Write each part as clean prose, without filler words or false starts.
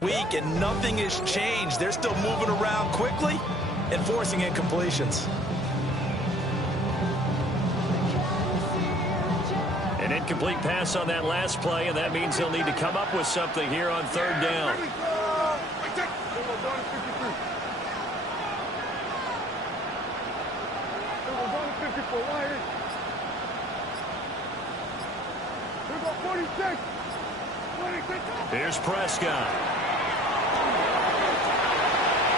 week, and nothing has changed. They're still moving around quickly and forcing incompletions. An incomplete pass on that last play, and that means he'll need to come up with something here on third down. Here's Prescott.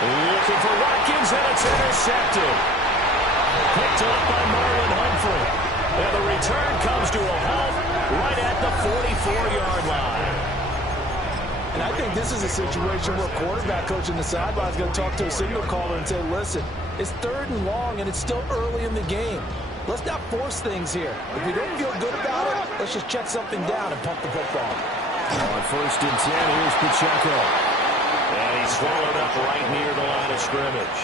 Looking for Watkins, and it's intercepted. Picked up by Marlon Humphrey. And the return comes to a halt right at the 44-yard line. And I think this is a situation where quarterback coach in the sideline is going to talk to a signal caller and say, listen, it's 3rd and long, and it's still early in the game. Let's not force things here. If we don't feel good about it, let's just check something down and pump the football. On 1st and 10, here's Pacheco. And he's swallowed up right near the line of scrimmage.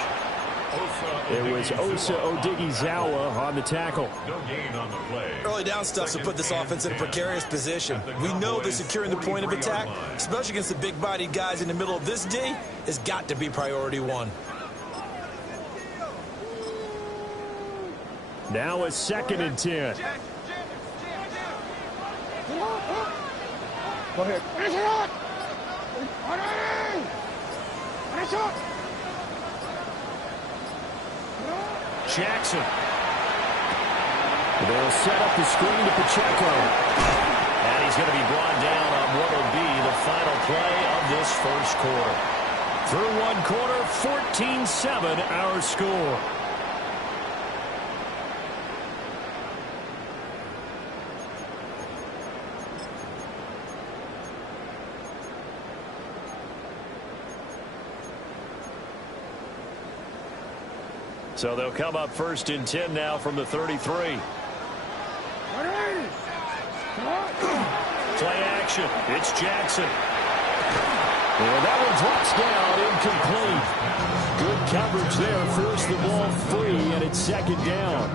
It was Osa Odighizuwa on the tackle. No gain on the play. Early down stuff will put this offense in a precarious position. We know that securing the point of attack, especially against the big-bodied guys in the middle of this D, has got to be priority one. Now a 2nd and 10. Go ahead. Jackson. They'll set up the screen to Pacheco. And he's going to be brought down on what will be the final play of this first quarter. Through one quarter, 14-7 our score. So they'll come up 1st and 10 now from the 33. Play action. It's Jackson. And that one drops down incomplete. Good coverage there. Forced the ball free, and it's 2nd down.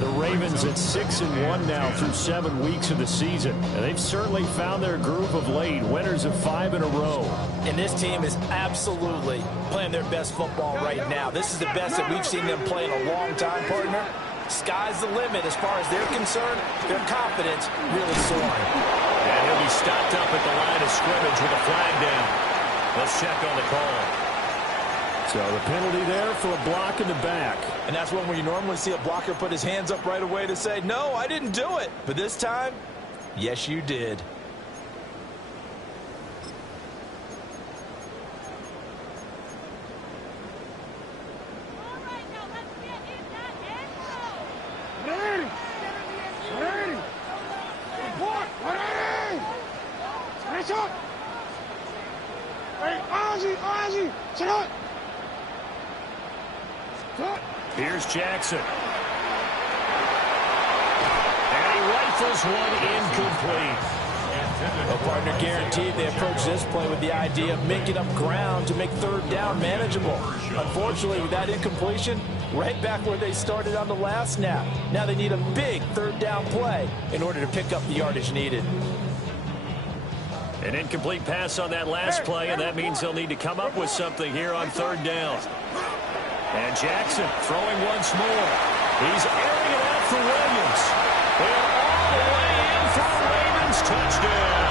The Ravens at 6-1 now through 7 weeks of the season. And they've certainly found their groove of late. Winners of 5 in a row. And this team is absolutely playing their best football right now. This is the best that we've seen them play in a long time, partner. Sky's the limit as far as they're concerned. Their confidence really soaring. And he'll be stopped up at the line of scrimmage with a flag down. Let's check on the call. So the penalty there for a block in the back. And that's when we normally see a blocker put his hands up right away to say, no, I didn't do it. But this time, yes, you did. Here's Jackson. And he rifles one incomplete. Well, partner, guaranteed they approach this play with the idea of making up ground to make 3rd down manageable. Unfortunately, with that incompletion, right back where they started on the last snap. Now they need a big 3rd down play in order to pick up the yardage needed. An incomplete pass on that last play, and that means they'll need to come up with something here on 3rd down. And Jackson throwing once more. He's airing it out for Williams. And all the way in for a Ravens touchdown.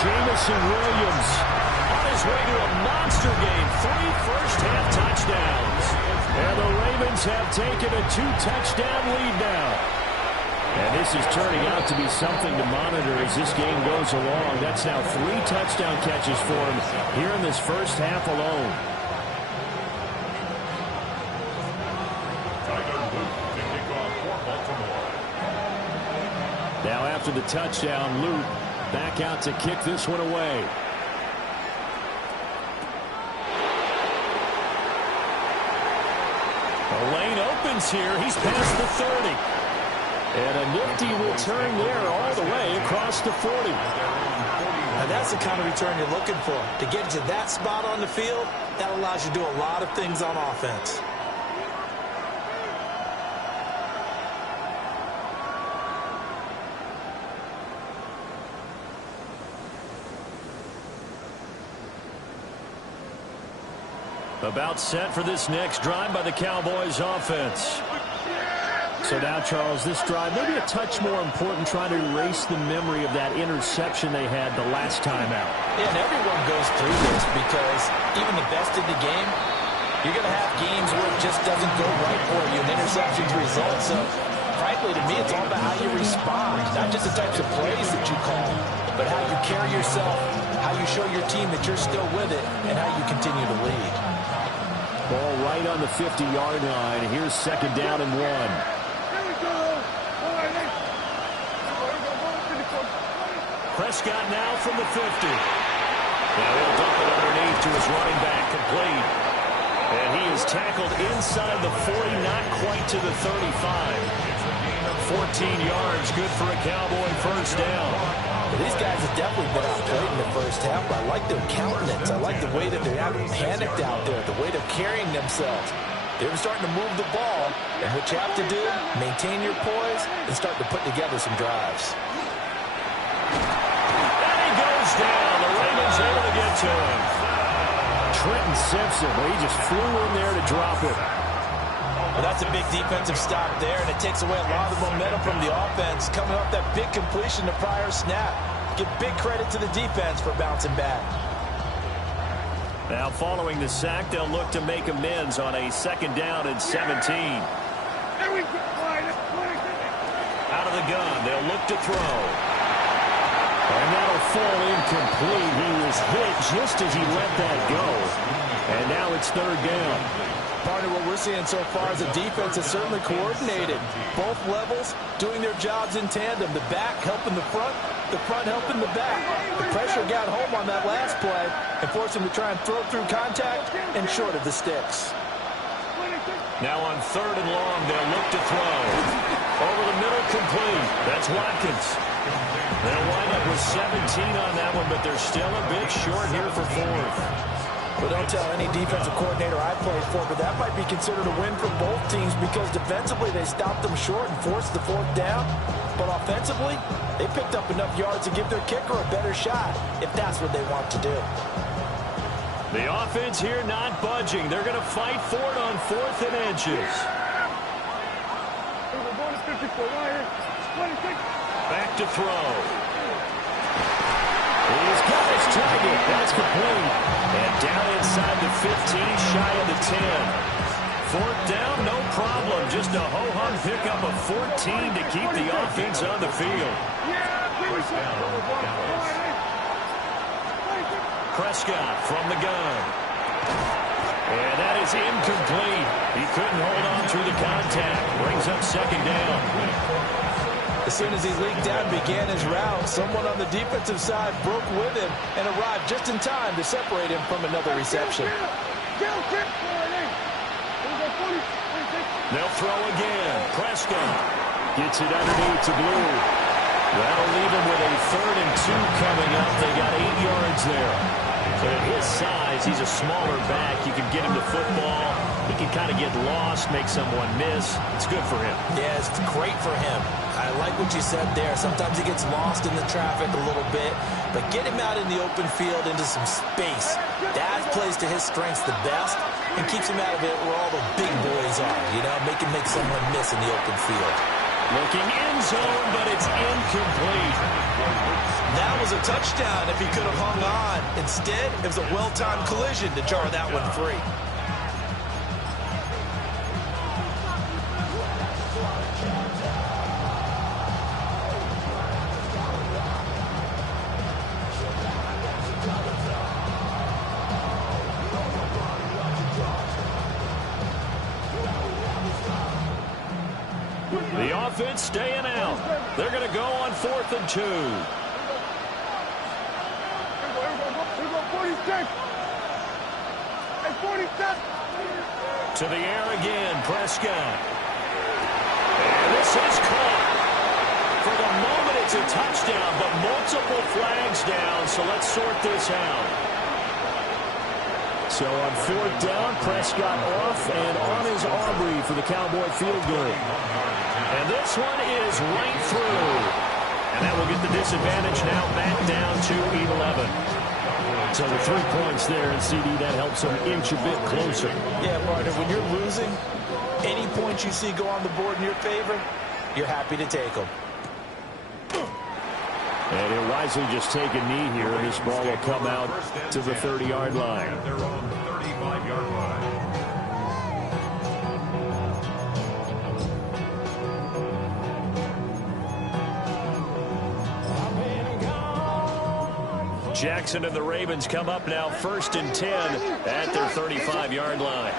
Jamison Williams on his way to a monster game. 3 first-half touchdowns. And the Ravens have taken a 2-touchdown lead now. And this is turning out to be something to monitor as this game goes along. That's now 3 touchdown catches for him here in this first half alone. Now after the touchdown, Luke back out to kick this one away. The lane opens here. He's past the 30. And a nifty return there all the way across the 40. Now that's the kind of return you're looking for. To get to that spot on the field, that allows you to do a lot of things on offense. About set for this next drive by the Cowboys offense. So now, Charles, this drive maybe a touch more important, trying to erase the memory of that interception they had the last time out. Yeah, and everyone goes through this because even the best in the game, you're going to have games where it just doesn't go right for you and interceptions result. So, frankly, to me, it's all about how you respond, not just the types of plays that you call, but how you carry yourself, how you show your team that you're still with it, and how you continue to lead. Ball right on the 50-yard line. Here's second down and 1. Prescott now from the 50. Now he'll dump it underneath to his running back, complete. And he is tackled inside the 40, not quite to the 35. 14 yards, good for a Cowboy first down. Well, these guys have definitely been outplayed in the first half, but I like their countenance. I like the way that they haven't panicked out there, the way they're carrying themselves. They're starting to move the ball, and what you have to do, maintain your poise and start to put together some drives. Down. The Ravens able to get to him. Trenton Simpson, he just flew in there to drop it. Well, that's a big defensive stop there, and it takes away a lot of the momentum from the offense coming off that big completion to prior snap. Give big credit to the defense for bouncing back. Now following the sack, they'll look to make amends on a second down and 17. Out of the gun, they'll look to throw. And that'll fall incomplete. He was hit just as he let that go. And now it's third down. Partner, what we're seeing so far is the defense is certainly coordinated. Both levels doing their jobs in tandem. The back helping the front helping the back. The pressure got home on that last play and forced him to try and throw through contact and short of the sticks. Now on third and long, they'll look to throw. Over the middle, complete. That's Watkins. They'll wind up with 17 on that one, but they're still a bit short here for fourth. Well, don't tell any defensive coordinator I played for, but that might be considered a win for both teams because defensively they stopped them short and forced the fourth down. But offensively, they picked up enough yards to give their kicker a better shot if that's what they want to do. The offense here not budging. They're going to fight for it on fourth and inches. Back to throw. He's got his target. That's complete. And down inside the 15, shy of the 10. Fourth down, no problem. Just a ho-hum pickup of 14 to keep the offense on the field. Prescott from the gun. And that is incomplete. He couldn't hold on through the contact. Brings up second down. As soon as he leaked out and began his route, someone on the defensive side broke with him and arrived just in time to separate him from another reception. They'll throw again. Prescott gets it underneath to Blue. That'll leave him with a 3rd and 2 coming up. They got 8 yards there. But at his size, he's a smaller back. You can get him the football. He can kind of get lost, make someone miss. It's good for him. Yeah, it's great for him. I like what you said there. Sometimes he gets lost in the traffic a little bit, but get him out in the open field into some space. That plays to his strengths the best and keeps him out of it where all the big boys are, you know, make someone miss in the open field. Looking end zone, but it's incomplete. That was a touchdown if he could have hung on. Instead, it was a well-timed collision to jar that one free. The offense staying out. They're going to go on 4th and 2. To the air again, Prescott. And this is caught. For the moment, it's a touchdown, but multiple flags down, so let's sort this out. So on 4th down, Prescott off, and on is Aubrey for the Cowboy field goal. And this one is right through. And that will get the disadvantage now back down to 11. So the 3 points there, and CD, that helps them inch a bit closer. Yeah, partner, when you're losing, any points you see go on the board in your favor, you're happy to take them. And he'll wisely just take a knee here. This ball will come out to the 30-yard line. They're on the 35-yard line. Jackson and the Ravens come up now 1st and 10 at their 35-yard line.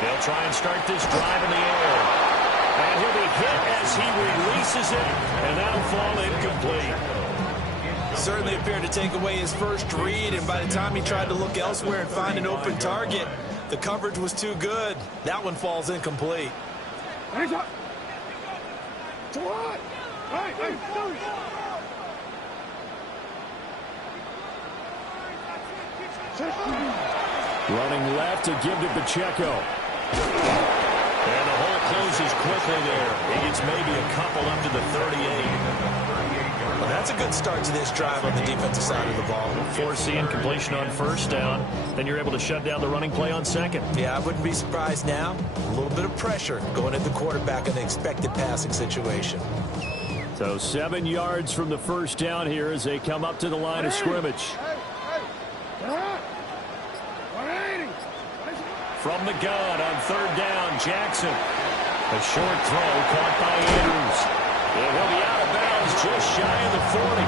They'll try and start this drive in the air. And he'll be hit as he releases it, and that'll fall incomplete. Certainly appeared to take away his first read, and by the time he tried to look elsewhere and find an open target, the coverage was too good. That one falls incomplete. Running left to give to Pacheco. And the hole closes quickly there. He gets maybe a couple up to the 38. Well, that's a good start to this drive on the defensive side of the ball. Forcing completion on 1st down. Then you're able to shut down the running play on 2nd. Yeah, I wouldn't be surprised now. A little bit of pressure going at the quarterback in the expected passing situation. So 7 yards from the 1st down here as they come up to the line of scrimmage. From the gun on 3rd down, Jackson. A short throw caught by Andrews. And he'll be out of bounds just shy of the 40.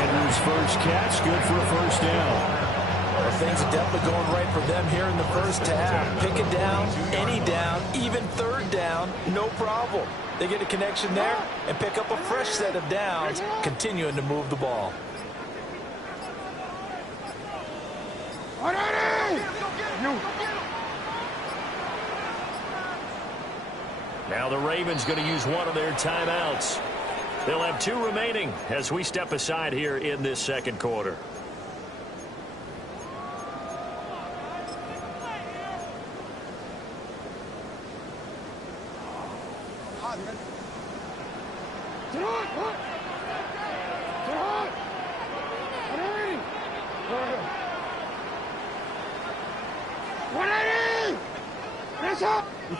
Andrews' first catch, good for a 1st down. Well, things are definitely going right for them here in the 1st half. Pick it down, any down, even 3rd down, no problem. They get a connection there and pick up a fresh set of downs, continuing to move the ball. Now the Ravens going to use one of their timeouts. They'll have 2 remaining as we step aside here in this 2nd quarter.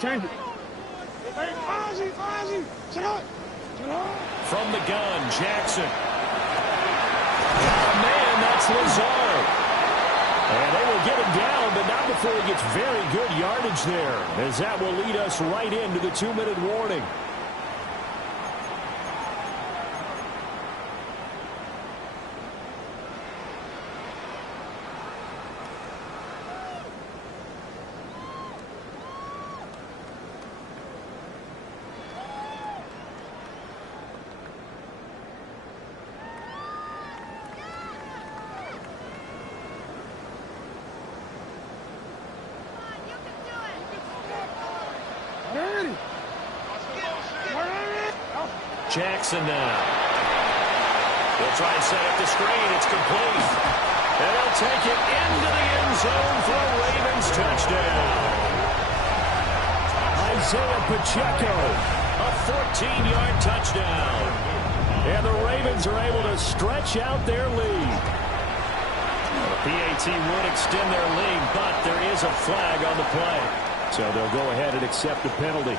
Change it. From the gun, Jackson. Oh, man, that's Lazard. And they will get him down, but not before he gets very good yardage there, as that will lead us right into the 2-minute warning. Jackson now. They'll try and set up the screen. It's complete. And they'll take it into the end zone for a Ravens touchdown. Isaiah Pacheco, a 14-yard touchdown. And the Ravens are able to stretch out their lead. The PAT would extend their lead, but there is a flag on the play. So they'll go ahead and accept the penalty.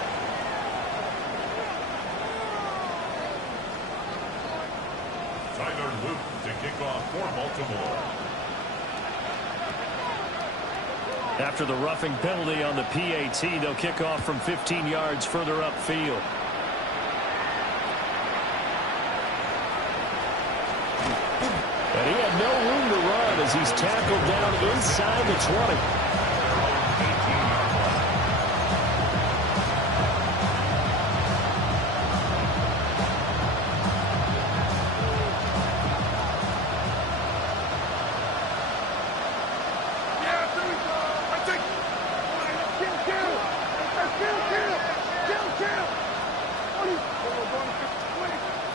To kick off for Baltimore. After the roughing penalty on the PAT, they'll kick off from 15 yards further upfield. And he had no room to run as he's tackled down inside the 20.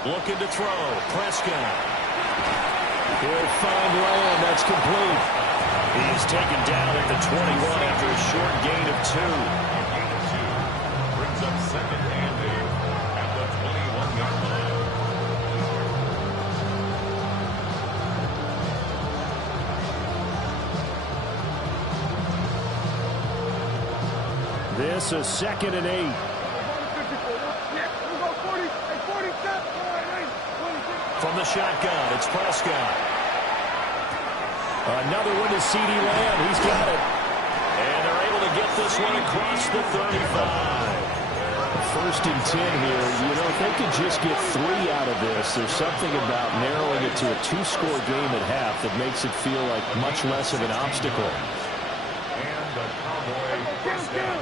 Looking to throw. Prescott. He'll find Lamb. That's complete. He is taken down at the 21 after a short gain of 2. Brings up 2nd and 8 at the 21-yard line. This is 2nd and 8. From the shotgun, it's Prescott. Another one to C.D. Lamb. He's got it. And they're able to get this one across the 35. 1st and 10 here. You know, if they could just get 3 out of this, there's something about narrowing it to a 2-score game at half that makes it feel like much less of an obstacle. And the Cowboys first down.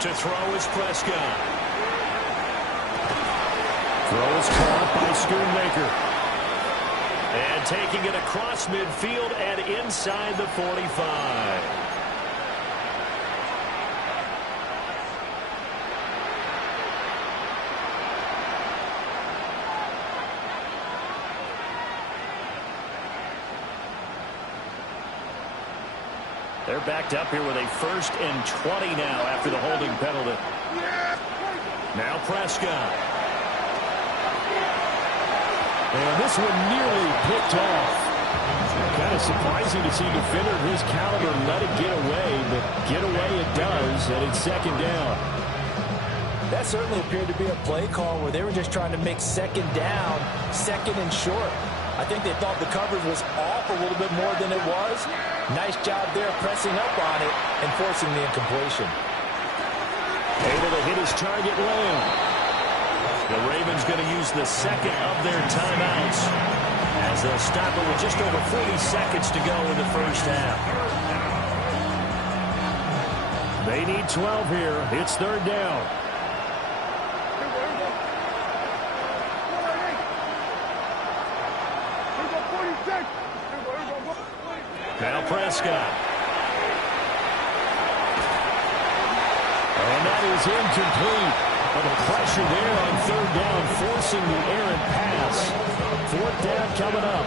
To throw is Prescott. Throw is caught by Schoonmaker. And taking it across midfield and inside the 45. They're backed up here with a 1st and 20 now after the holding penalty. Now Prescott. And this one nearly picked off. Kind of surprising to see a defender of his caliber let it get away, but get away it does, and it's 2nd down. That certainly appeared to be a play call where they were just trying to make 2nd down, 2nd and short. I think they thought the coverage was off a little bit more than it was. Nice job there pressing up on it and forcing the incompletion. Able to hit his target Lamb. The Ravens going to use the 2nd of their timeouts as they'll stop it with just over 40 seconds to go in the 1st half. They need 12 here. It's 3rd down. Now Prescott. And that is incomplete. But the pressure there on 3rd down, forcing the errant pass. 4th down coming up.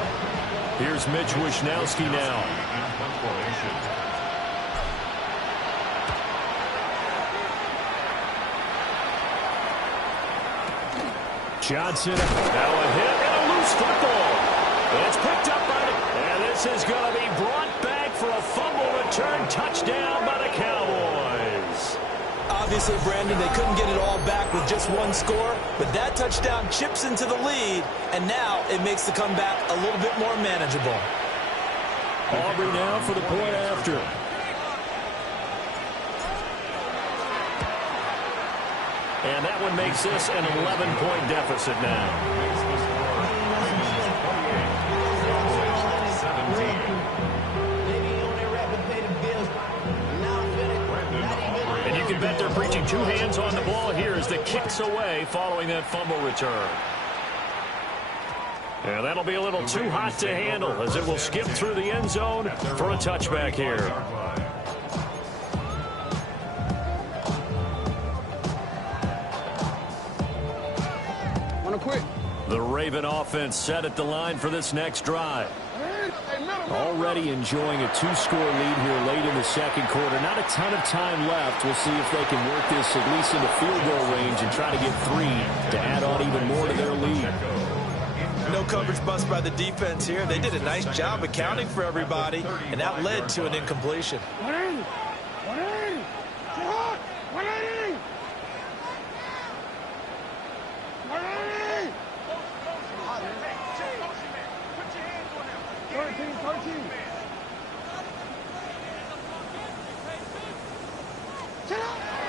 Here's Mitch Wishnowski now. Johnson. Now a hit and a loose football. It's picked up by the... And this is going to be brought back for a fumble return touchdown by the Cowboys. Obviously, Brandon, they couldn't get it all back with just one score, but that touchdown chips into the lead, and now it makes the comeback a little bit more manageable. Aubrey now for the point after. And that one makes this an 11-point deficit now. And you can bet they're preaching 2 hands on the ball here as the kicks away following that fumble return. And that'll be a little too hot to handle as it will skip through the end zone for a touchback here. Quit. The Raven offense set at the line for this next drive. Already enjoying a 2-score lead here late in the 2nd quarter. Not a ton of time left. We'll see if they can work this at least in the field goal range and try to get 3 to add on even more to their lead. No coverage bust by the defense here. They did a nice job accounting for everybody, and that led to an incompletion.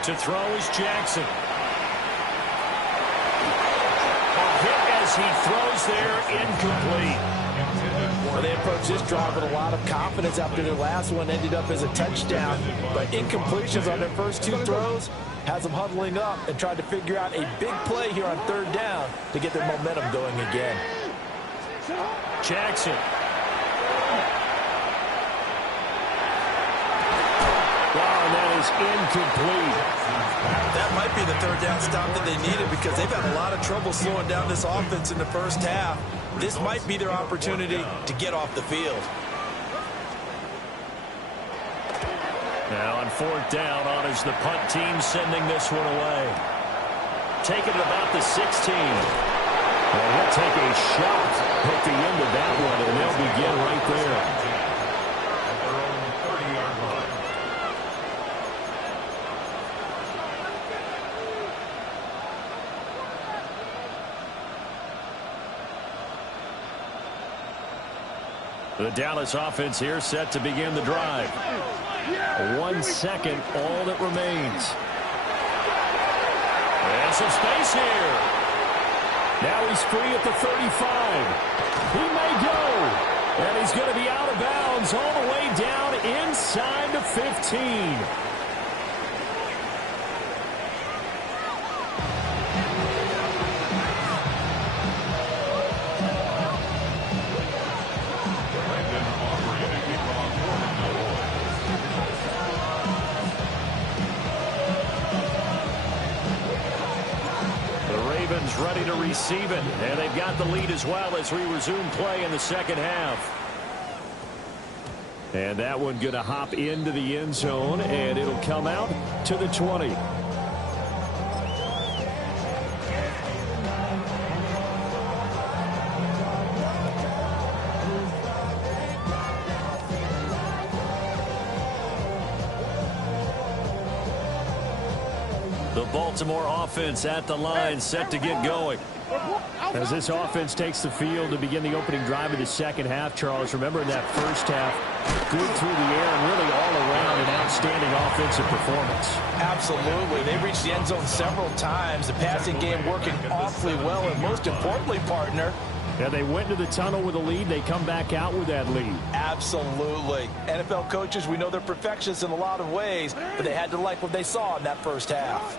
To throw is Jackson. A hit as he throws there, incomplete. Well, they approached this drive with a lot of confidence after their last one ended up as a touchdown. But incompletions on their first 2 throws has them huddling up and trying to figure out a big play here on 3rd down to get their momentum going again. Jackson. Wow, that is incomplete. That might be the 3rd down stop that they needed because they've had a lot of trouble slowing down this offense in the 1st half. This might be their opportunity to get off the field. Now on 4th down, on is the punt team sending this one away. Taking it about the 16. Well, he'll take a shot at the end of that one, and they'll begin right there. The Dallas offense here set to begin the drive. 1 second, all that remains. And some space here. Now he's free at the 35. He may go. And he's going to be out of bounds all the way down inside the 15. Ready to receive it, and they've got the lead as well as we resume play in the second half. And that one going to hop into the end zone, and it'll come out to the 20. The Baltimore offense at the line, set to get going. As this offense takes the field to begin the opening drive of the second half, Charles, remember in that first half, good through the air and really all around an outstanding offensive performance. Absolutely. They reached the end zone several times. The passing game working awfully well, and most importantly, partner, yeah, they went into the tunnel with a lead. They come back out with that lead. Absolutely. NFL coaches, we know they're perfectionists in a lot of ways, but they had to like what they saw in that first half.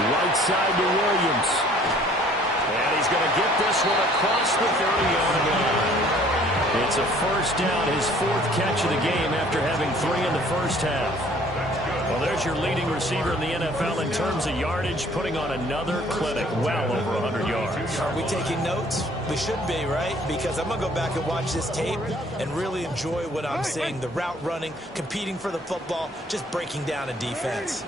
Right side to Williams. And he's going to get this one across the 30-yard line. It's a first down, his fourth catch of the game after having 3 in the first half. Well, there's your leading receiver in the NFL in terms of yardage, putting on another clinic, well over 100 yards. Are we taking notes? We should be, right? Because I'm going to go back and watch this tape and really enjoy what I'm seeing. The route running, competing for the football, just breaking down a defense.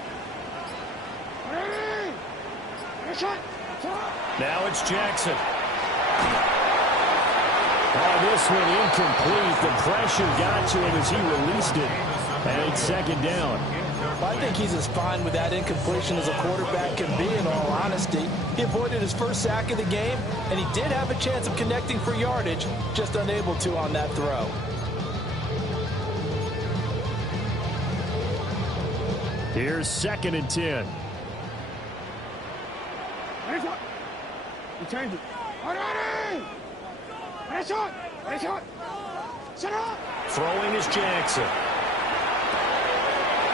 Now it's Jackson. This one incomplete. The pressure got to him as he released it. And it's second down. I think he's as fine with that incompletion as a quarterback can be, in all honesty. He avoided his first sack of the game, and he did have a chance of connecting for yardage, just unable to on that throw. Here's 2nd and 10. Change it. Throwing is Jackson.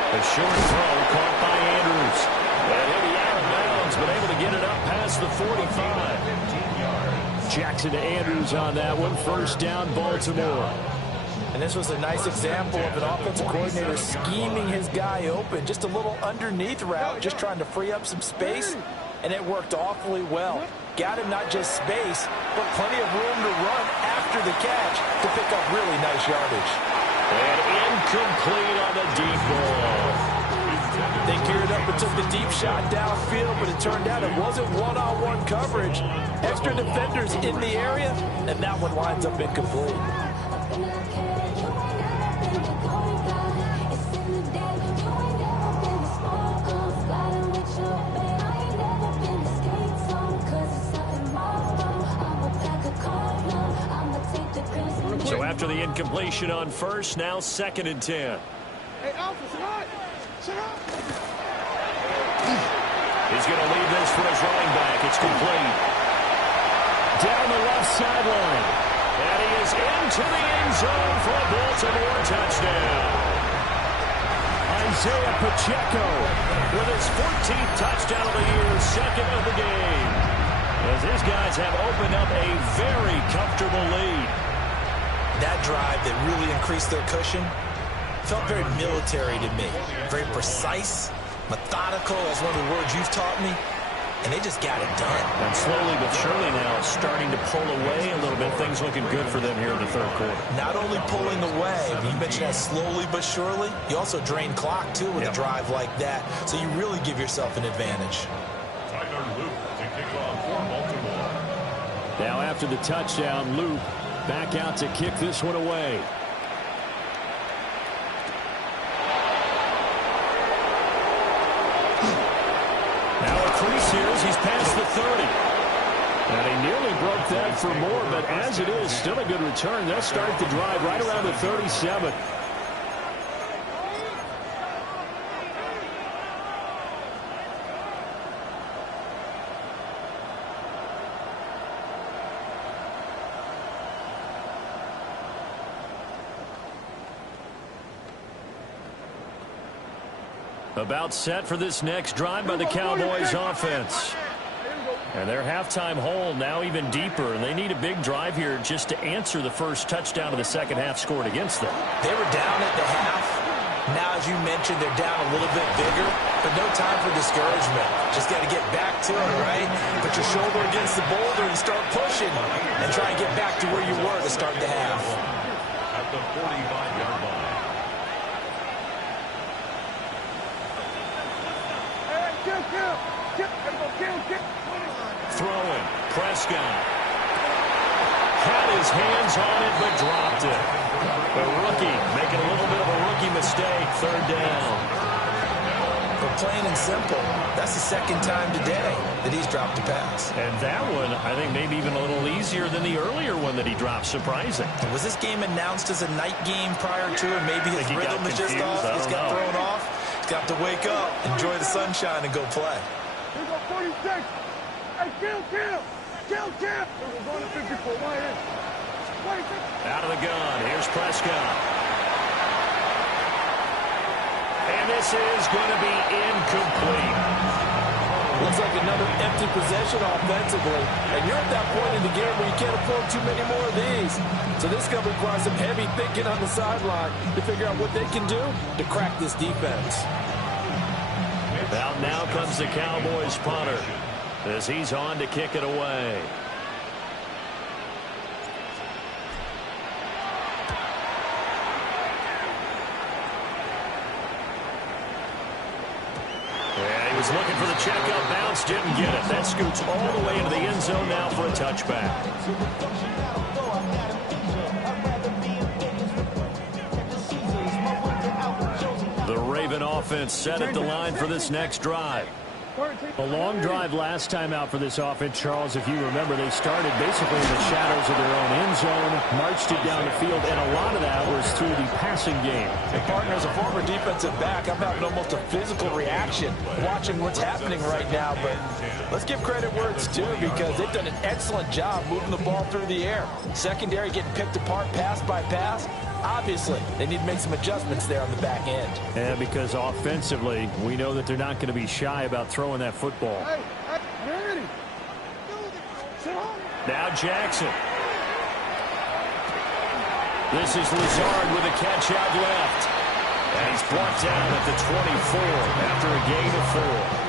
A short throw caught by Andrews. And he'll be out of bounds, but able to get it up past the 45. Jackson to Andrews on that one. First down, Baltimore. And this was a nice example of an offensive coordinator scheming his guy open. Just a little underneath route, just trying to free up some space. And it worked awfully well. Got him not just space, but plenty of room to run after the catch to pick up really nice yardage. And incomplete on the deep ball. They geared up and took the deep shot downfield, but it turned out it wasn't one-on-one coverage. Extra defenders in the area, and that one winds up incomplete. So after the incompletion on first, now 2nd and 10. Hey, Alpha, shut up! He's going to leave this for his running back. It's complete. Down the left sideline. And he is into the end zone for a Baltimore touchdown. Isaiah Pacheco With his 14th touchdown of the year, 2nd of the game. As his guys have opened up a very comfortable lead. That drive that really increased their cushion felt very military to me. Very precise, methodical, that's one of the words you've taught me. And they just got it done. And slowly but surely now starting to pull away a little bit. Things looking good for them here in the third quarter. Not only pulling away, you mentioned that slowly but surely, you also drain clock too with a drive like that. So you really give yourself an advantage. Now after the touchdown, Luke back out to kick this one away. Now a crease here as he's past the 30. And he nearly like that for more, but as it is, still a good return. They'll start the drive right around the 37. About set for this next drive by the Cowboys offense. And their halftime hole now even deeper, and they need a big drive here just to answer the first touchdown of the second half scored against them. They were down at the half. Now, as you mentioned, they're down a little bit bigger, but no time for discouragement. Just got to get back to it, right? Put your shoulder against the boulder and start pushing and try and get back to where you were to start the half. At the 45-yard line. Throwing. Prescott. Had his hands on it, but dropped it. The rookie making a little bit of a rookie mistake. Third down. But plain and simple, that's the second time today that he's dropped a pass. And that one, I think, maybe even a little easier than the earlier one that he dropped. Surprising. Was this game announced as a night game prior to, and maybe his rhythm is just off? He's got thrown off. He's got to wake up, enjoy the sunshine, and go play. Here go 46. Hey, kill. We're going to 54. Wide in. 26. Out of the gun. Here's Prescott. And this is going to be incomplete. Looks like another empty possession offensively. And you're at that point in the game where you can't afford too many more of these. So this is going to require some heavy thinking on the sideline to figure out what they can do to crack this defense. Out now comes the Cowboys punter as he's on to kick it away. Yeah, he was looking for the checkup bounce, didn't get it. That scoots all the way into the end zone now for a touchback. The Raven offense set at the line for this next drive. A long drive last time out for this offense, Charles. If you remember, they started basically in the shadows of their own end zone, marched it down the field, and a lot of that was through the passing game. And partner, as a former defensive back, I'm having almost a physical reaction watching what's happening right now. But let's give credit where it's due, because they've done an excellent job moving the ball through the air. Secondary getting picked apart pass by pass. Obviously, they need to make some adjustments there on the back end. Yeah, because offensively, we know that they're not going to be shy about throwing that football. Hey, now Jackson. This is Lazard with a catch out left. And he's brought down at the 24 after a gain of 4.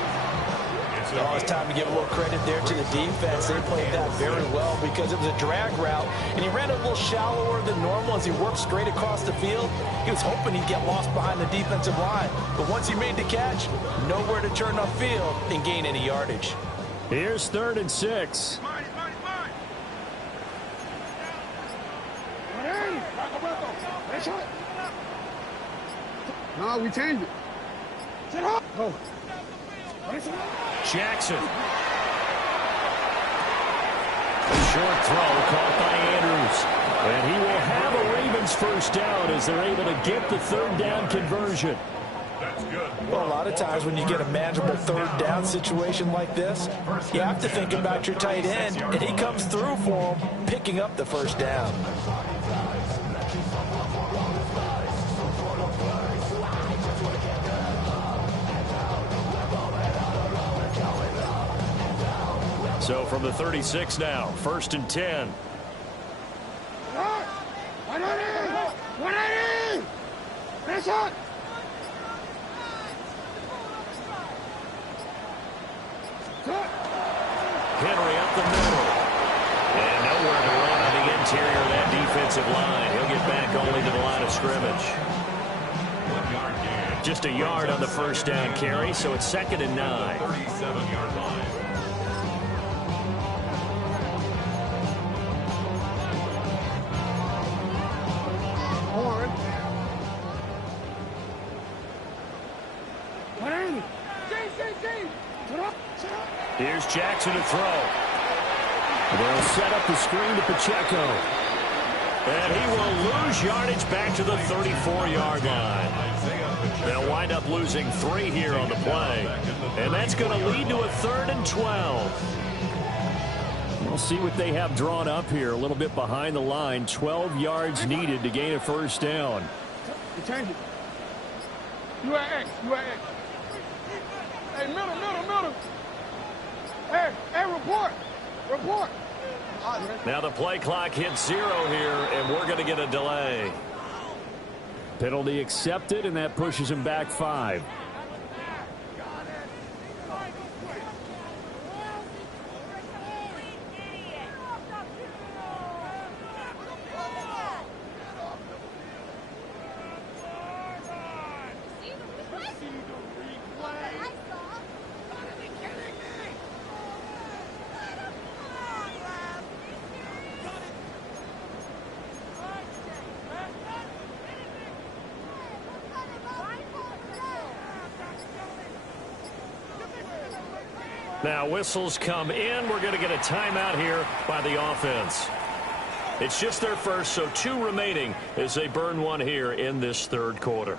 Oh, it's time to give a little credit there to the defense. They played that very well because it was a drag route, and he ran a little shallower than normal as he worked straight across the field. He was hoping he'd get lost behind the defensive line, but once he made the catch, nowhere to turn upfield and gain any yardage. Here's 3rd and 6. No, we changed it. Sit up. Oh. Jackson. A short throw caught by Andrews. And he will have a Ravens first down as they're able to get the 3rd down conversion. That's good. Well, a lot of times when you get a manageable 3rd down situation like this, you have to think about your tight end, and he comes through for him, picking up the first down. So from the 36 now, 1st and 10. 180! Press on! Henry up the middle. And nowhere to run on the interior of that defensive line. He'll get back only to the line of scrimmage. 1 yard gain. Just a yard on the first down carry, so it's 2nd and 9. 37-yard line. Here's Jackson to throw. They'll set up the screen to Pacheco. And he will lose yardage back to the 34-yard line. They'll wind up losing 3 here on the play. And that's going to lead to a 3rd and 12. We'll see what they have drawn up here. A little bit behind the line. 12 yards needed to gain a first down. You change it. You at X. You at X. Hey, middle. Hey, report. Report. Now the play clock hits 0 here, and we're going to get a delay. Penalty accepted, and that pushes him back 5. Now whistles come in. We're going to get a timeout here by the offense. It's just their first, so 2 remaining as they burn 1 here in this 3rd quarter.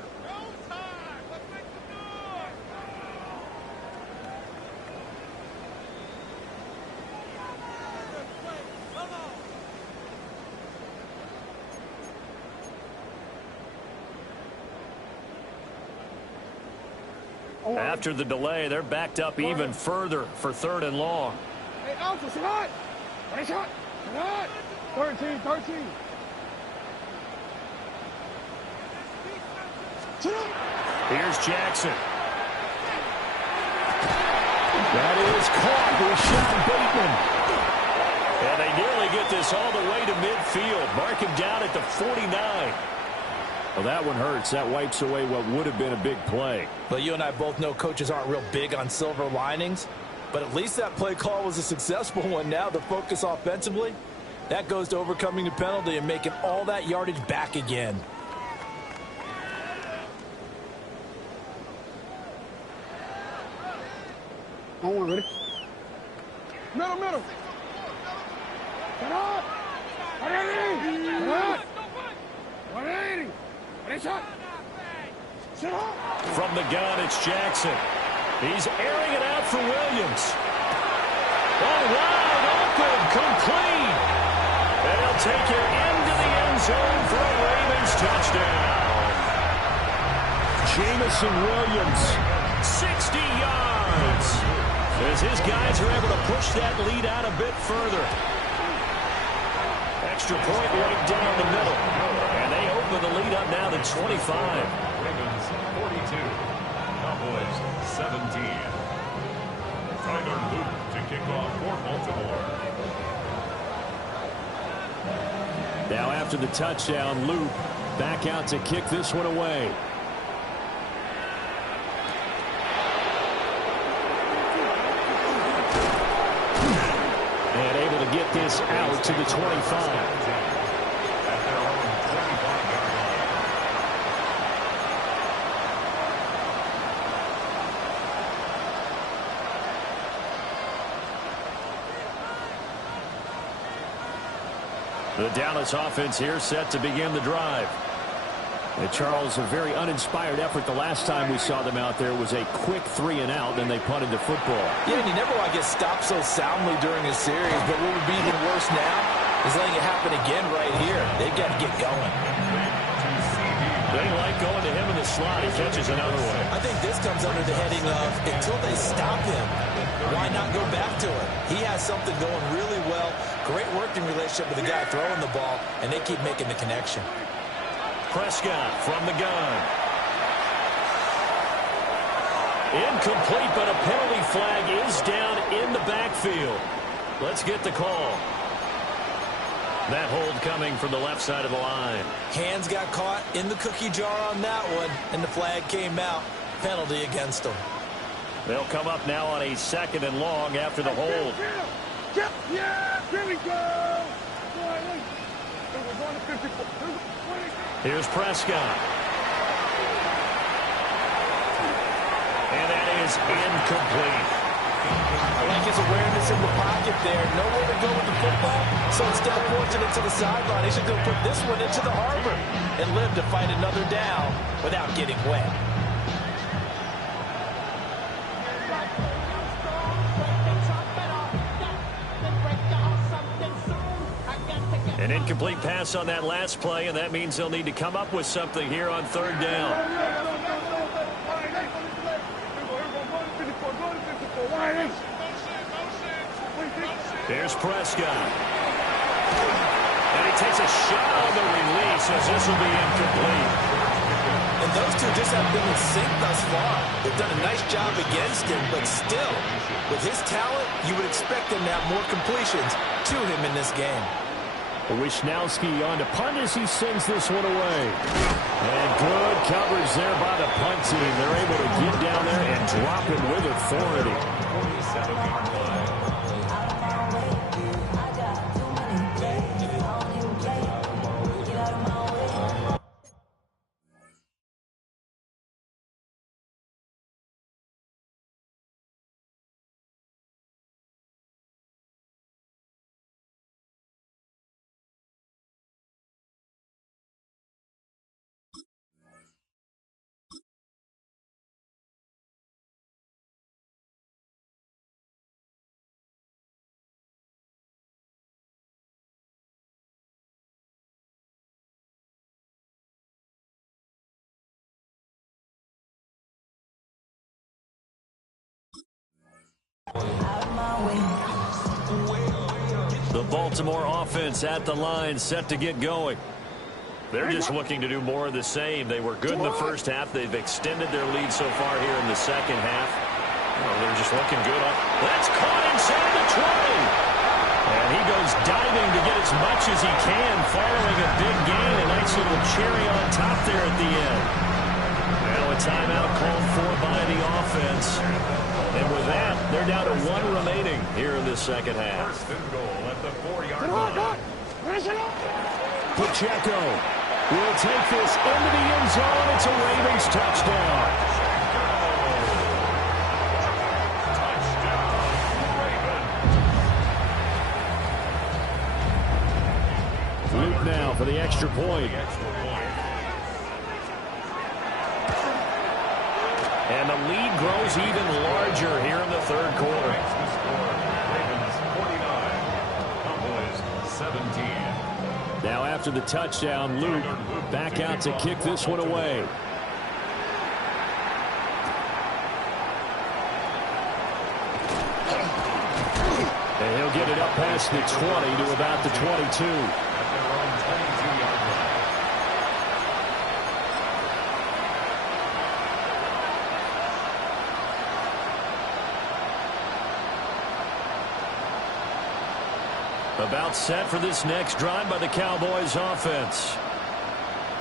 After the delay, they're backed up even further for 3rd and long. Hey, Alpha, sit hot. What is hot? Sit hot. 13. Sit up. Here's Jackson. That is caught with Sean Bateman. And they nearly get this all the way to midfield. Mark him down at the 49. Well, that one hurts. That wipes away what would have been a big play. Well, you and I both know coaches aren't real big on silver linings, but at least that play call was a successful one. Now the focus offensively, that goes to overcoming the penalty and making all that yardage back again. On one, ready? Middle. Sit up. 180. 180. From the gun, it's Jackson. He's airing it out for Williams. Oh, wide open, complete. And he'll take it into the end zone for a Ravens touchdown. Jamison Williams, 60 yards. As his guys are able to push that lead out a bit further. Extra point right down the middle. And they open the lead up now to 25. Ravens 42, Cowboys 17. Tyler Luke to kick off for Baltimore. Now after the touchdown, Luke back out to kick this one away. And able to get this out to the 25. The Dallas offense here set to begin the drive. And Charles, a very uninspired effort the last time we saw them out there was a quick 3-and-out, then they punted the football. Yeah, and you never want to get stopped so soundly during a series, but what would be even worse now is letting it happen again right here. They've got to get going. They like going to him in the slot. He catches another one. I think this comes under the heading of until they stop him, why not go back to it? He has something going really well. Great working relationship with the guy throwing the ball, and they keep making the connection. Prescott from the gun. Incomplete, but a penalty flag is down in the backfield. Let's get the call. That hold coming from the left side of the line. Hands got caught in the cookie jar on that one, and the flag came out. Penalty against them. They'll come up now on a 2nd and long after the hold. Yeah, here we go. We're going to 54. Here's Prescott. And that is incomplete. I like his awareness in the pocket there. Nowhere to go with the football, so instead of forcing it to the sideline, he should go put this one into the harbor and live to fight another down without getting wet. An incomplete pass on that last play, and that means they'll need to come up with something here on third down. Here's Prescott. And he takes a shot on the release as this will be incomplete. And those two just have been in sync thus far. They've done a nice job against him, but still, with his talent, you would expect him to have more completions to him in this game. Wisnowski on to punt as he sends this one away. And good coverage there by the punt team. They're able to get down there and drop him with authority. The Baltimore offense at the line, set to get going. They're just looking to do more of the same. They were good in the first half. They've extended their lead so far here in the second half. Oh, they're just looking good. That's caught inside the 20. And he goes diving to get as much as he can following a big gain. A nice little cherry on top there at the end. Now a timeout called for by the offense. And with that, they're down to one remaining here in the second half. First and goal at the 4-yard line. Pacheco will take this into the end zone. It's a Ravens touchdown. Luke now for the extra point. And the lead grows even larger here in the third quarter. Ravens 49, Cowboys 17. Now after the touchdown, Luke back out to kick this one away. And he'll get it up past the 20 to about the 22. About set for this next drive by the Cowboys offense.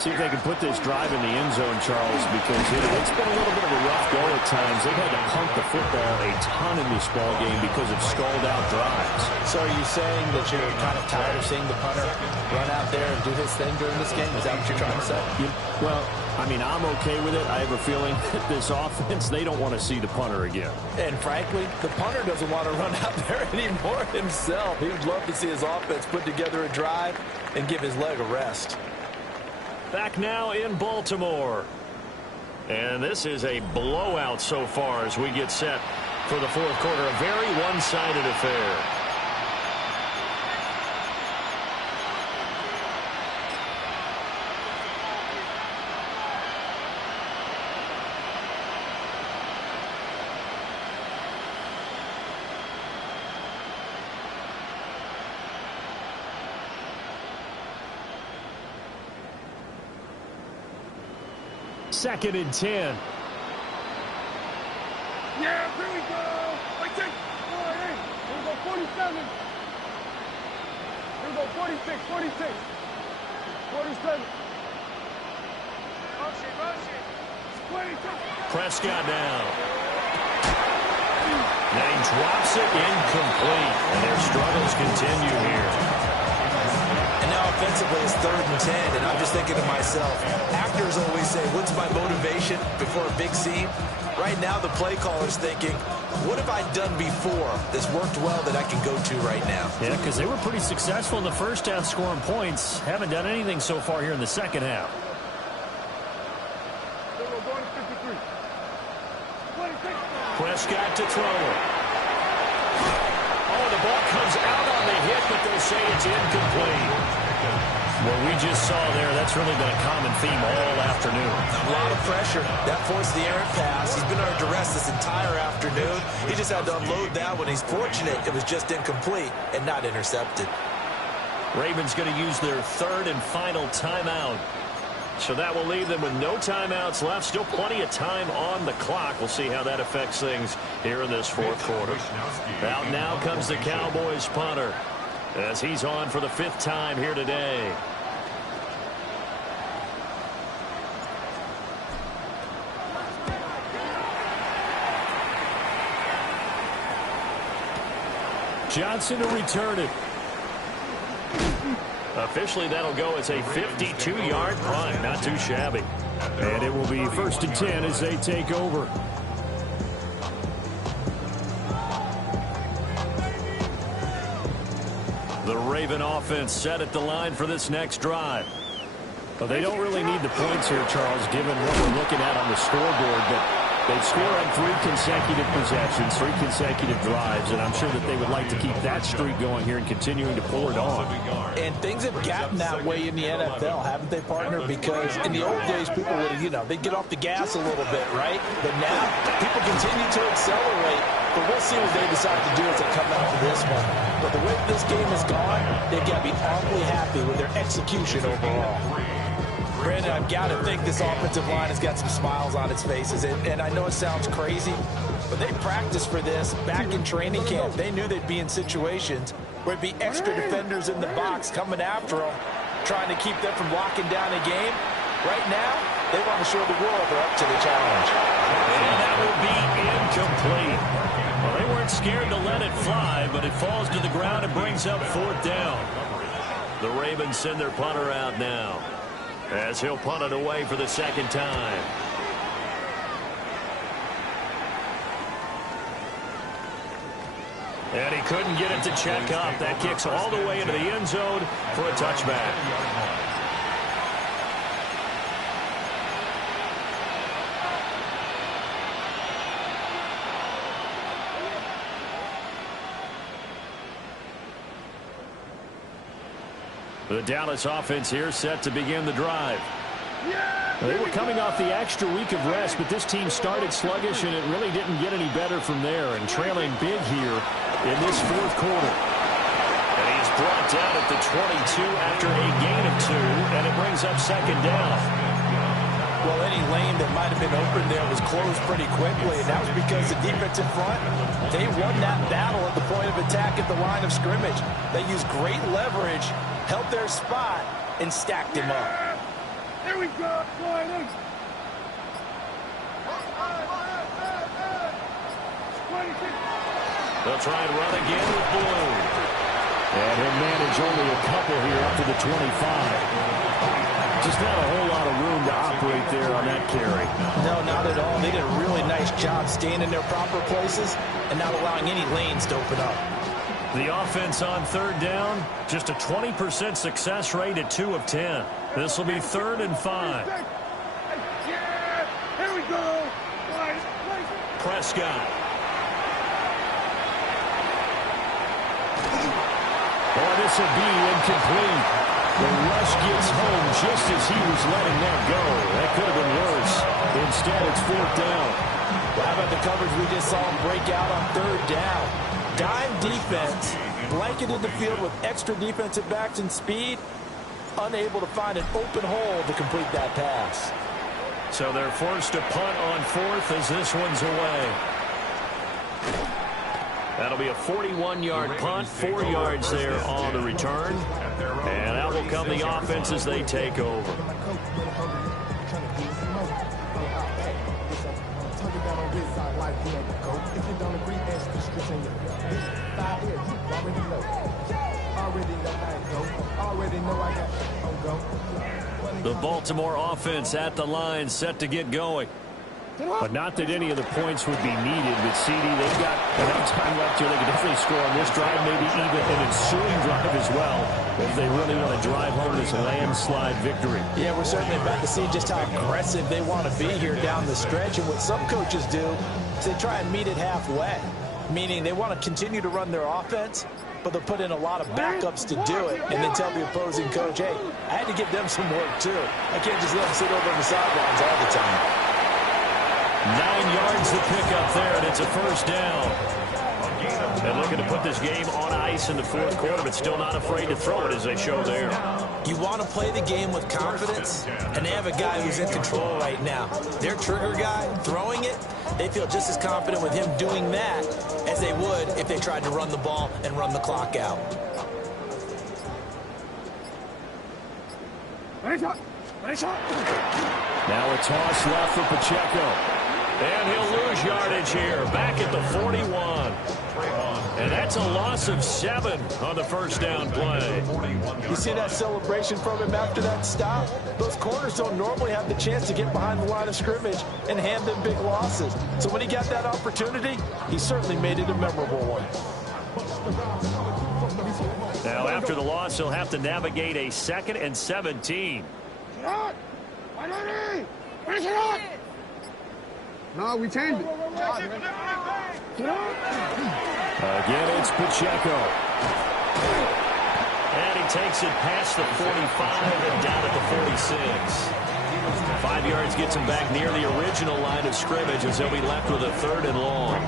See if they can put this drive in the end zone, Charles, because it's been a little bit of a rough go at times. They've had to punt the football a ton in this ball game because of stalled out drives. So are you saying that you're kind of tired of seeing the punter run out there and do his thing during this game? Is that what you're trying to say? Well, I mean, I'm okay with it. I have a feeling that this offense, they don't want to see the punter again. And frankly, the punter doesn't want to run out there anymore himself. He would love to see his offense put together a drive and give his leg a rest. Back now in Baltimore. And this is a blowout so far as we get set for the fourth quarter. A very one-sided affair. Second and 10. Yeah, here we go. Wait, take. Boy, hey. Here we go, 47. Here we go, 46, 46. 47. Motion. 22. Prescott down. Now he drops it incomplete. And their struggles continue here. And now offensively it's 3rd and 10, and I'm just thinking to myself, actors always say, what's my motivation before a big scene? Right now the play caller's thinking, what have I done before that's worked well that I can go to right now? Yeah, because they were pretty successful in the first half scoring points. Haven't done anything so far here in the second half. Prescott to throw it. Oh, the ball comes out on the hit, but they'll say it's incomplete. What we just saw there, that's really been a common theme all afternoon. A lot of pressure. That forced the errant pass. He's been under duress this entire afternoon. He just had to unload that one. He's fortunate it was just incomplete and not intercepted. Ravens going to use their third and final timeout. So that will leave them with no timeouts left. Still plenty of time on the clock. We'll see how that affects things here in this fourth quarter. Out now comes the Cowboys punter as he's on for the 5th time here today. Johnson to return it. Officially, that'll go as a 52-yard punt. Not too shabby. And it will be 1st and 10 as they take over. The Raven offense set at the line for this next drive. But they don't really need the points here, Charles, given what we're looking at on the scoreboard. But they've scored on 3 consecutive possessions, 3 consecutive drives, and I'm sure that they would like to keep that streak going here and continuing to pull it on. And things have gotten that way in the NFL, haven't they, partner? Because in the old days, people would, they'd get off the gas a little bit, right? But now, people continue to accelerate. But we'll see what they decide to do as they come out for this one. But the way this game has gone, they've got to be awfully happy with their execution overall. Brandon, I've got to think this offensive line has got some smiles on its faces. And I know it sounds crazy, but they practiced for this back in training camp. They knew they'd be in situations where it'd be extra defenders in the box coming after them, trying to keep them from locking down a game. Right now, they want to show the world they're up to the challenge. And that will be incomplete. Well, they weren't scared to let it fly, but it falls to the ground and brings up 4th down. The Ravens send their punter out now, as he'll punt it away for the 2nd time. And he couldn't get it to check up. That kicks all the way into the end zone for a touchback. The Dallas offense here set to begin the drive. They were coming off the extra week of rest, but this team started sluggish, and it really didn't get any better from there, and trailing big here in this 4th quarter. And he's brought down at the 22 after a gain of 2, and it brings up 2nd down. Well, any lane that might have been open there was closed pretty quickly, and that was because the defense in front, they won that battle at the point of attack at the line of scrimmage. They used great leverage, held their spot, and stacked him up. Here we go. They'll try and run again with Blue. And he'll manage only a couple here up to the 25. Just not a whole lot of room to operate there on that carry. No, not at all. They did a really nice job staying in their proper places and not allowing any lanes to open up. The offense on 3rd down, just a 20% success rate at 2 of 10. This will be 3rd and 5. Here we go. Prescott. Oh, this will be incomplete. The rush gets home just as he was letting that go. That could have been worse. Instead, it's 4th down. Well, how about the coverage we just saw him break out on 3rd down? Dime defense, blanketed the field with extra defensive backs and speed, unable to find an open hole to complete that pass. So they're forced to punt on 4th as this one's away. That'll be a 41-yard punt, 4 yards there on the return. And out will come the offense as they take over. The Baltimore offense at the line, set to get going. But not that any of the points would be needed. But CD, they've got enough time left here. They can definitely score on this drive, maybe even an ensuing drive as well, if they really want to drive home this landslide victory. Yeah, we're certainly about to see just how aggressive they want to be here down the stretch. And what some coaches do is they try and meet it halfway, meaning they want to continue to run their offense, but they'll put in a lot of backups to do it and then tell the opposing coach, hey, I had to give them some work too. I can't just let them sit over on the sidelines all the time. 9 yards to pick up there, and it's a first down. And looking to put this game on ice in the fourth quarter, but still not afraid to throw it as they show there. You want to play the game with confidence, and they have a guy who's in control right now. Their trigger guy throwing it, they feel just as confident with him doing that as they would if they tried to run the ball and run the clock out. Now a toss left for Pacheco. And he'll lose yardage here, back at the 41. And that's a loss of 7 on the first down play. You see that celebration from him after that stop? Those corners don't normally have the chance to get behind the line of scrimmage and hand them big losses. So when he got that opportunity, he certainly made it a memorable one. Now after the loss, he'll have to navigate a 2nd and 17. No, we changed it. Again, it's Pacheco. And he takes it past the 45 and down at the 46. 5 yards gets him back near the original line of scrimmage as he'll be left with a 3rd and long.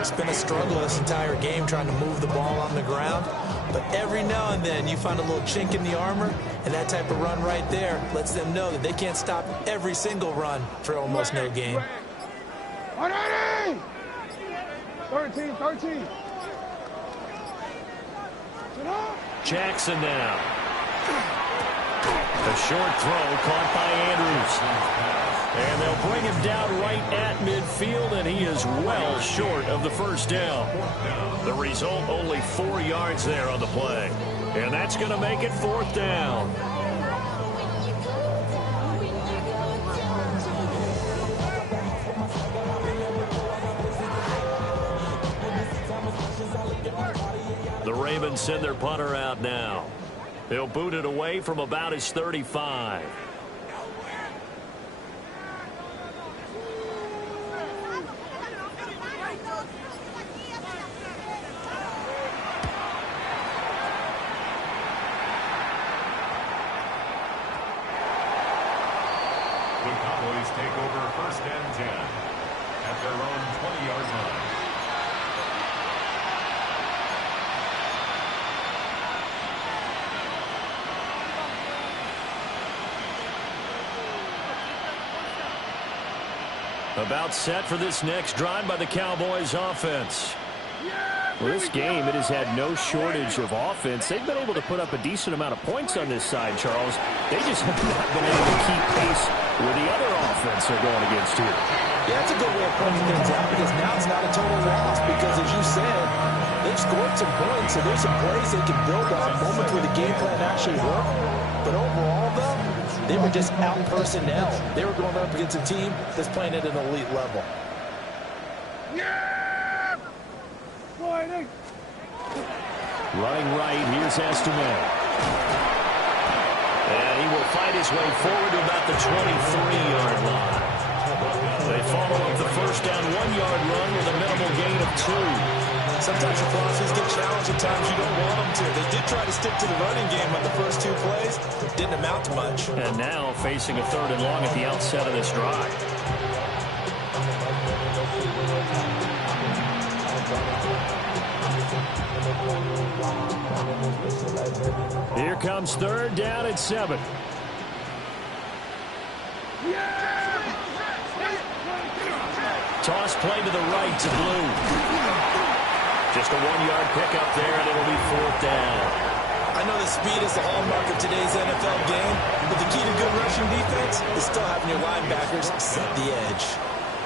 It's been a struggle this entire game trying to move the ball on the ground. But every now and then you find a little chink in the armor, and that type of run right there lets them know that they can't stop every single run for almost no gain. 13. Jackson now. A short throw caught by Andrews. And they'll bring him down right at midfield, and he is well short of the first down. The result, only 4 yards there on the play. And that's going to make it 4th down. The Ravens send their punter out now. They'll boot it away from about his 35. The Cowboys take over 1st and 10 at their own 20-yard line. About set for this next drive by the Cowboys offense. Well, this game, it has had no shortage of offense. They've been able to put up a decent amount of points on this side, Charles. They just have not been able to keep pace with the other offense they're going against here. Yeah, that's a good way of pointing things out, because now it's not a total loss, because as you said, they've scored some points, and there's some plays they can build on, moments where the game plan actually worked. But overall, though, they were just out personnel. They were going up against a team that's playing at an elite level. Running right, here's Estime. And he will fight his way forward to about the 23-yard line. They follow up the first down 1-yard run with a minimal gain of 2. Sometimes your philosophies get challenged, at times you don't want them to. They did try to stick to the running game on the first 2 plays. Didn't amount to much. And now facing a 3rd and long at the outset of this drive. Here comes 3rd down at 7. Toss play to the right to Blue. Just a 1-yard pickup there, and it'll be 4th down. I know the speed is the hallmark of today's NFL game, but the key to good rushing defense is still having your linebackers set the edge.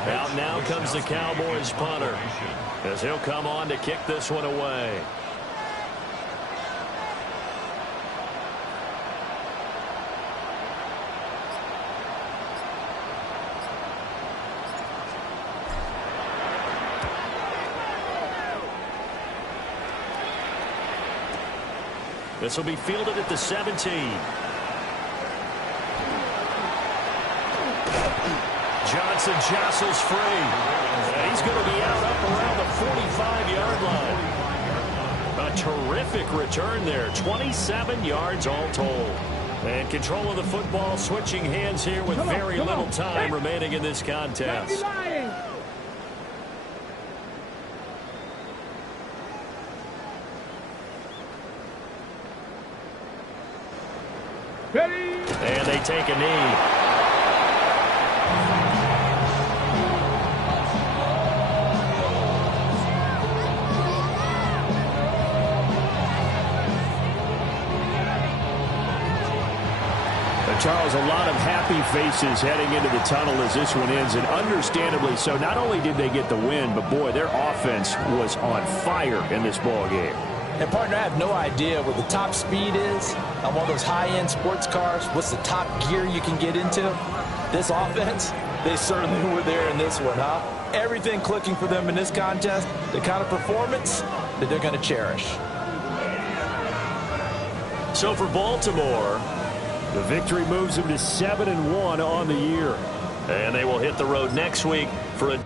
Out now comes the Cowboys punter, as he'll come on to kick this one away. This will be fielded at the 17. Johnson jostles free. And he's going to be out up around the 45-yard line. A terrific return there. 27 yards all told. And control of the football switching hands here with very little time remaining in this contest. And they take a knee. Charles, a lot of happy faces heading into the tunnel as this one ends, and understandably so. Not only did they get the win, but boy, their offense was on fire in this ball game. And partner, I have no idea what the top speed is on one of those high-end sports cars. What's the top gear you can get into? This offense, they certainly were there in this one, huh? Everything clicking for them in this contest, the kind of performance that they're going to cherish. So for Baltimore, the victory moves them to 7-1 on the year. And they will hit the road next week for a